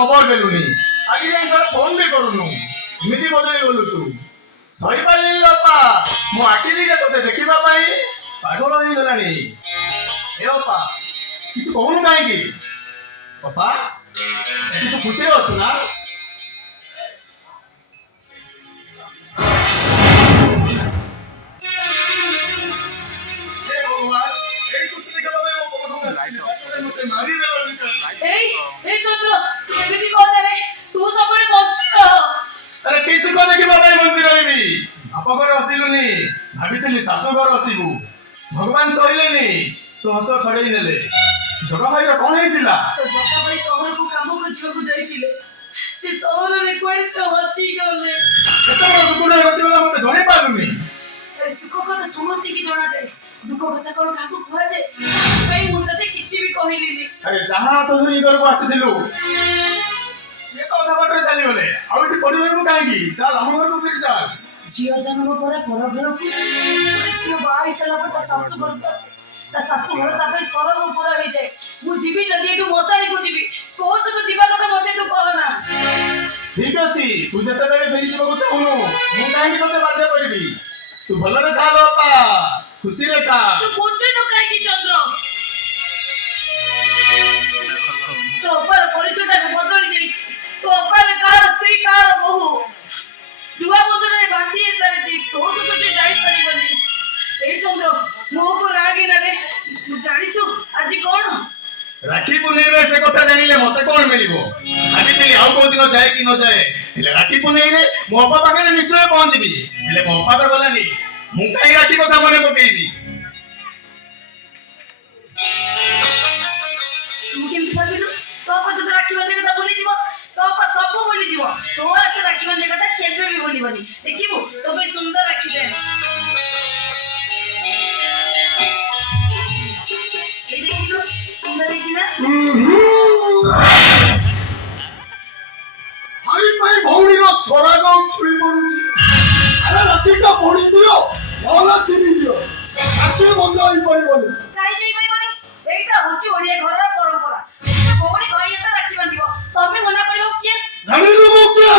খবর দেলুনি আজ যাই তোর ফোন ବି କରୁନୁ ଏମିତି ବଦଳି ଗଲୁ ତୁ ସହିପାରିଲିନି ବାପା ମୋ ଆଖି ଦିଟା ତୋତେ ଦେଖିବା ପାଇଁ ପାଗଳ ହେଇଗଲାଣି ଏ ବାପା କିଛି କହୁନୁ କାହିଁକି ବାପା ତୁ ଖୁସିରେ ଅଛୁ ନା भगवान सहिलेनी तो हस छड़े नेले जगा भाई रा कोन हेतिला तो जगा भाई शहर को काम को जीव को जाइतिले से शहर रे कोई से हची गले एतो दुकुना होती वाला मते जणे पालुनी ए सुख कथा समस्त की जणा जाय दुख कथा कोन काकू खुआ जाय कई मुंडते किछि भी कहिलिनी अरे जहां तो धरी घर को आसीथिलु ये तो अधा बाटरे चली गले आउटी परिवेनु काहेकी चल हम घर को फिर चल झियो जन्म पर पर घर को झियो बाई सला पर सासु घर को ता सासु घर ता पे सरग पूरा हो जाए मु जीबी जदी एटू मोसाड़ी को जीबी तो से तो जीवा कथा मते तू कहना ठीक अछि तू जते बेले फेरी जीवा को चाहनु मु काहे तोते बाध्य करबी तू भलो रे था बापा खुशी रे था तू पूछे न काहे की चंद्र तो पर परिचयटा बदली जाई तो पर कार स्त्री कार बहु दुआ बदले बांधी सारी तो तुझे जाई परिबनी ए चंद्र मो को रागी ना रे तू जानि छु आज कोन राखी पुनेई रे से कथा जानिले मते कोन मिलिबो आदि तेली आउ को दिन जाए कि न जाए हेले राखी पुनेई रे मो बापा पाखे निश्चय पहुंचबी हेले मो बापा तो गलानी मु काई राखी कथा मने पकेइबी तू केम भाबिनु तो पर तो राखी बने कथा बोली जीवो तो पर सब बोली जीवो तो आज राखी बने कथा केबे भी बोली बनी देखिबो तो भाई सुंदर राखी दे ए देखिबो सुंदर है ना भाई भाई भौणी रो स्वराग छुई पडुची अरे रातिटा भौणी दियो होला चिनी दियो आके बंद होई परिबनी काई जाई भाई बनी एटा होची ओडिया घर परंपरा भौणी भाई एता राखी बांधिबो तबे मना करियो केस धनिरु मुके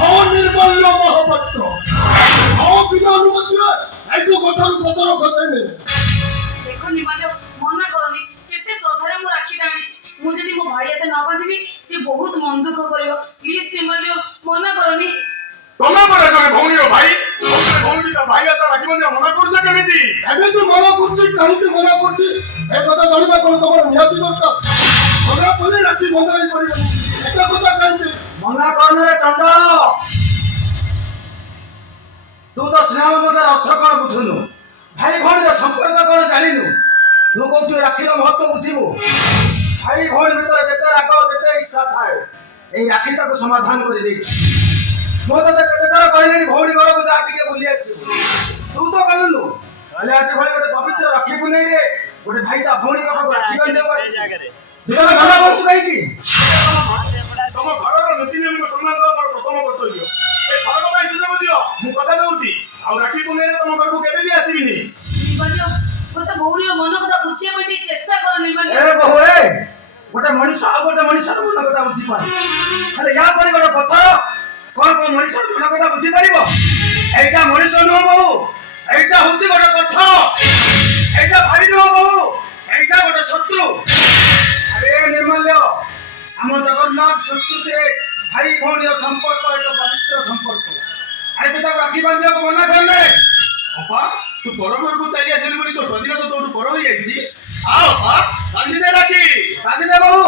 नौ निर्मल्य महापत्र नौ बिना अनुमति रे आइको गछर पतर खसेने देखो निमाजो मना करनी केते श्रद्धारे मु राखी टाणी मु जदी मो भाई एते ना बांधिबी से बहुत मन दुख करियो प्लीज निमाजो मना करनी तमे बरे जने भौणी रो भाई भौणी का भाई आता राखी बंधे मना करछ केमिति एबे तू मना करछि काहे तू मना करछि से कथा जानिबा कोन तमर नियति दरकार हमरा कोने राखी बंधाई परिबनी एटा कथा काहे मना करने रे चंद तू तो स्नेह ममतार अर्थ कौन बुझुनु भाई भौणी संपर्क कौन जानिनु तू कहतु राखीर महत्व बुझिबु भाई भौणी भितर जेते राग जेते इच्छा थाए एई राखीटा को समाधान करि दे मो तो केते तार कहलेनी भौणी घर को जा टिके बुली आसीबु तू तो कहलनु अले आज भली गोटे पवित्र राखी पुनेई रे गोटे भाई ता भौणी घर को राखी बांधे आसी दुटा घरा करछु काई की तम घर रो नीति नियम को सम्मान दो मोर प्रथम कर्तव्य ए घर को भाई सुनो दियो मु कथा दउची आ राखी पुनेई रे तम घर को केबे भी आसीबिनी निमाजो गोटे भौणी मन कथा बुझिए कोटी चेष्टा कर निमाजो ए बहु ए गोटे मनीष आ गोटे मनीष मन कथा बुझी पारे खाली या परि गोटे पत्थर कोन कोन मनीष मन कथा बुझी परिबो एटा मनीष नुह बहु एटा होची गोटे पत्थर एटा भारी नुह बहु एटा गोटे शत्रु अरे निर्मल्य हम जगन्नाथ संस्कृति रे भाई भौणी संपर्क एक पवित्र संपर्क अरे तू तो राखी बांधिया को मना करले अपा तू पर घर को चली आसिली बोली तो सदिना तो तोटू पर होई जाईची आ अपा बांधी दे राखी बांधी दे बहु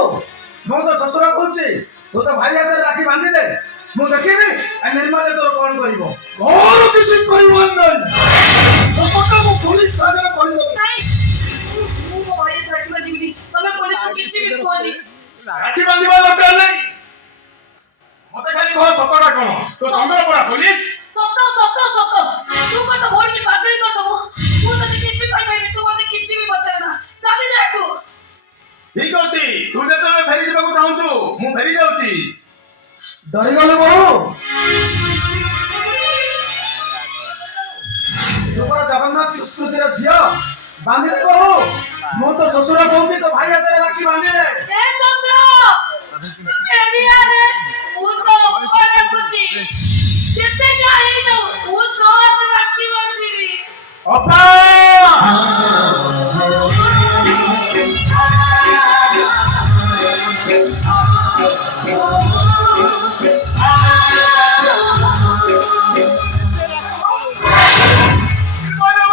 मो तो ससुर कहूची तू तो भाई हाथ राखी बांधी दे मु देखिबी आ निर्मल तोर कोन करिवो और किसी करिवन नै सपटा मु पुलिस सागर करिवो नहीं मु मो भाई राखी बांधिबी तमे पुलिस को किछि भी कहनी राखी बांधिबा दरकार नै मते खाली कह सतटा कोन तो संग पड़ा पुलिस सत सत सत तू को तो भौणी की पागल कर दबो मु तो किछि पाई पाई तू मते किछि भी बता ना चली जा तू ठीक अछि तू जते फेरी जेबा को चाहूछु मु फेरी जाउची डरी गलु बहु तू पर जगन्नाथ संस्कृति रे झियो बांधी दे बहु मु तो ससुर कहूची तो भाई हाथ राखी बांधी दे ए चंद्र ए ଦୁନିଆରେ ମୁଁ ତ ଅପା ଡାକୁଛି ଯେତେ ଯାହା ହେଇଯାଉ ମୁଁ ତୋ ହାତ ରାକ୍ଷୀ ବାନ୍ଧିବି। ଅପା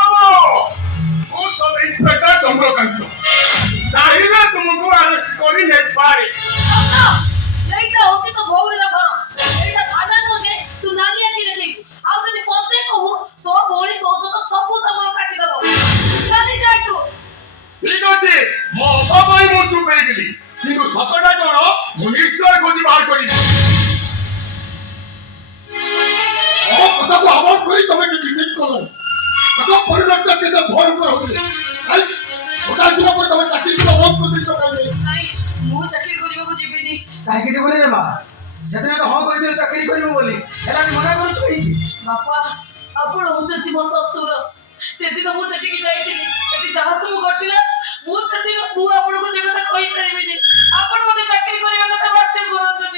ମୁଁ ସବ ଇନ୍ସପେକ୍ଟର ଚନ୍ଦ୍ରକାନ୍ତ ଚାହିଁଲେ ତୁମକୁ ଆରେଷ୍ଟ କରି ନେଇପାରେ। ଅପା, ଏଇଟା ହଉଛି ତୋ ଭଉଣୀର ଘର। ଏଇଟା ଥାନା ନୁହଁ ଯେ ତୁ ନାଲି ଆଖି ଦେଖେଇବୁ। ଆଉ ଯଦି ପଦେ କହୁ ତୋ ଭଉଣୀ ତୋ ସହିତ ସବୁ ସମ୍ପର୍କ କାଟିଦବ। ଚାଲି ଯା ଏଠୁ। ଠିକ ଅଛି ମୋ ଅପା ପାଇଁ ମୁଁ ଚୁପ ହେଇଗଲି କିନ୍ତୁ ସତଟା କଣ ମୁଁ ନିଶ୍ଚୟ ଖୋଜି ବାହାର କରିବି। ମୋ କଥାକୁ ଆବାଜ କରି ତମେ କିଛି ଠିକ କଲ। ତାଙ୍କ ପରିବାରଟା କେତେ ଭୟଙ୍କର ହଉଛି। ଭାଇ ଗୋଟାଏ ଦିନ ପରେ ତମେ ଚାକିରି ବନ୍ଦ କରିଦେଇଛ କାହିଁକି? ନାଇଁ, ମୁଁ ଚାକିରି କରିବାକୁ ଯିବିନି। କାହିଁକି ଯିବୁନି ରେ ମା? ସେଦିନ ତ ହଁ କହିଥିଲୁ ଚାକିରି କରିବୁ ବୋଲି, ହେଲା ମନା କରୁଛୁ କାହିଁକି? ବାପା, ଆପଣ ହଉଛନ୍ତି ମୋ ଶ୍ୱଶୁର। ସେଦିନ ମୁଁ ସେଠିକି ଯାଇଥିଲି, ସେଠି ଯାହା ସବୁ ଘଟିଲା ମୁଁ ଆପଣଙ୍କୁ ସେ କଥା କହିପାରିବିନି। ଆପଣ ମତେ ଚାକିରି କରିବା କଥା ବାଧ୍ୟ କରନ୍ତୁନି।